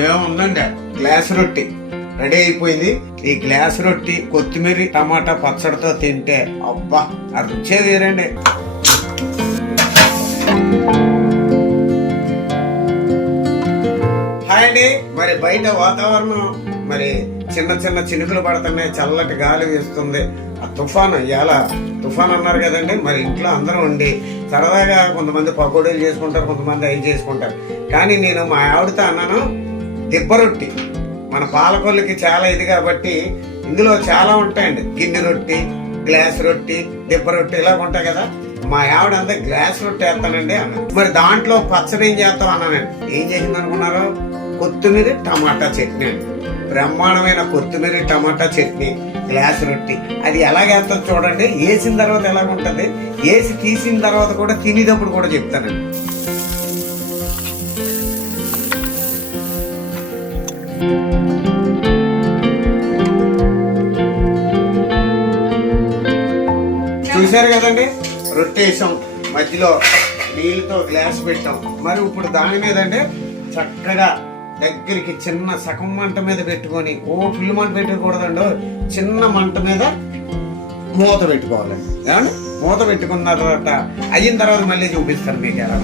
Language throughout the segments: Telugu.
ఏముందండి, గ్లాస్ రొట్టి రెడీ అయిపోయింది. ఈ గ్లాస్ రొట్టి కొత్తిమీర టమాటా పచ్చడితో తింటే అబ్బా ఆ రుచే వేరండి. హాయ్ అండి. మరి బయట వాతావరణం మరి చిన్న చిన్న చినుకులు పడుతున్నాయి, చల్లటి గాలి వేస్తుంది. ఆ తుఫాను ఇవాళ తుఫాన్ అన్నారు కదండి. మరి ఇంట్లో అందరూ ఉండి సరదాగా కొంతమంది పకోడీలు చేసుకుంటారు, కొంతమంది అవి చేసుకుంటారు. కానీ నేను మా ఆవిడతో అన్నాను, దిబ్బ రొట్టి మన పాలకొల్లుకి చాలా ఇది కాబట్టి ఇందులో చాలా ఉంటాయండి. గిన్నె రొట్టి, గ్లాస్ రొట్టి, దిబ్బ రొట్టి ఇలాగ ఉంటాయి కదా. మా ఆవిడ అంతా గ్లాస్ రొట్టి వేస్తానండి అన్న. మరి దాంట్లో పచ్చడి ఏం చేస్తాం అన్నానండి. ఏం చేసింది అనుకున్నారు? కొత్తిమీర టమాటా చట్నీ అండి. బ్రహ్మాండమైన కొత్తిమీర టమాటా చట్నీ, గ్లాస్ రొట్టి. అది ఎలాగేస్తుందో చూడండి. వేసిన తర్వాత ఎలాగుంటుంది, వేసి తీసిన తర్వాత కూడా తినేటప్పుడు కూడా చెప్తానండి. చూశారు కదండి, రొట్టె వేసాం, మధ్యలో నీళ్ళతో గ్లాస్ పెట్టాం. మరి ఇప్పుడు దాని మీద అంటే చక్కగా దగ్గరికి చిన్న సగం మంట మీద పెట్టుకొని, ఫుల్ మంట పెట్టకూడదండి, చిన్న మంట మీద మూత పెట్టుకోవాలండి. ఏమండి, మూత పెట్టుకున్న తర్వాత అయిన తర్వాత మళ్ళీ చూపిస్తాను మీకు ఎలా.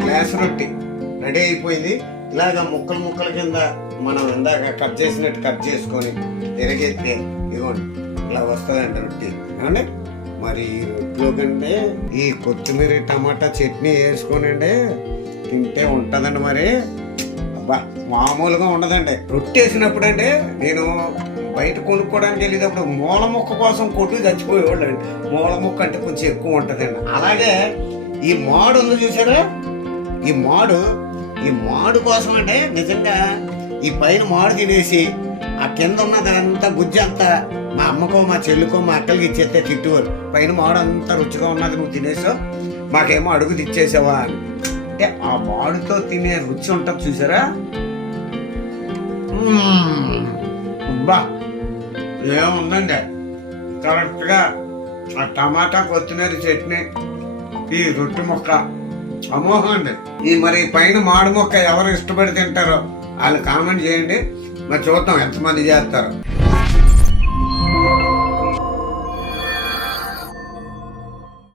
గ్లాస్ రొట్టి రెడీ అయిపోయింది. ఇలాగ ముక్కలు ముక్కల కింద మనం ఇందాక కట్ చేసినట్టు కట్ చేసుకొని తిరగెత్తే ఇదిగోండి ఇలా వస్తుందండి రొట్టి. ఏమండి, మరి ఈ రొట్టెలో కంటే ఈ కొత్తిమీర టమాటా చట్నీ వేసుకోనండి తింటే ఉంటుందండి. మరి అబ్బా మామూలుగా ఉండదండి. రొట్టె వేసినప్పుడు అంటే నేను బయట కొనుక్కోవడానికి వెళ్ళేటప్పుడు మూల మొక్క కోసం కొట్టు చచ్చిపోయేవాళ్ళు అండి. మూల మొక్క అంటే కొంచెం ఎక్కువ ఉంటుందండి. అలాగే ఈ మాడు ఉంది చూసారా, ఈ మాడు కోసం అంటే నిజంగా ఈ పైన మాడు తినేసి ఆ కింద ఉన్నదంతా గుజ్జు అంతా మా అమ్మకో మా చెల్లికో మా అక్కలకి ఇచ్చేస్తే తిట్టువారు. పైన మాడు అంతా రుచిగా ఉన్నది నువ్వు తినేసావు, మాకేమో అడుగు తెచ్చేసావా అని. అంటే ఆ మాడుతో తినే రుచి ఉంటుంది చూసారా. బా ఏముందండి, కరెక్ట్గా ఆ టమాటా కొత్తిమీర చట్నీ, ఈ రొట్టె ముక్క అమోహం అండి. ఈ మరి పైన మాడు మొక్క ఎవరు ఇష్టపడి తింటారో వాళ్ళు కామెంట్ చేయండి. మరి చూద్దాం ఎంతమంది చేస్తారో.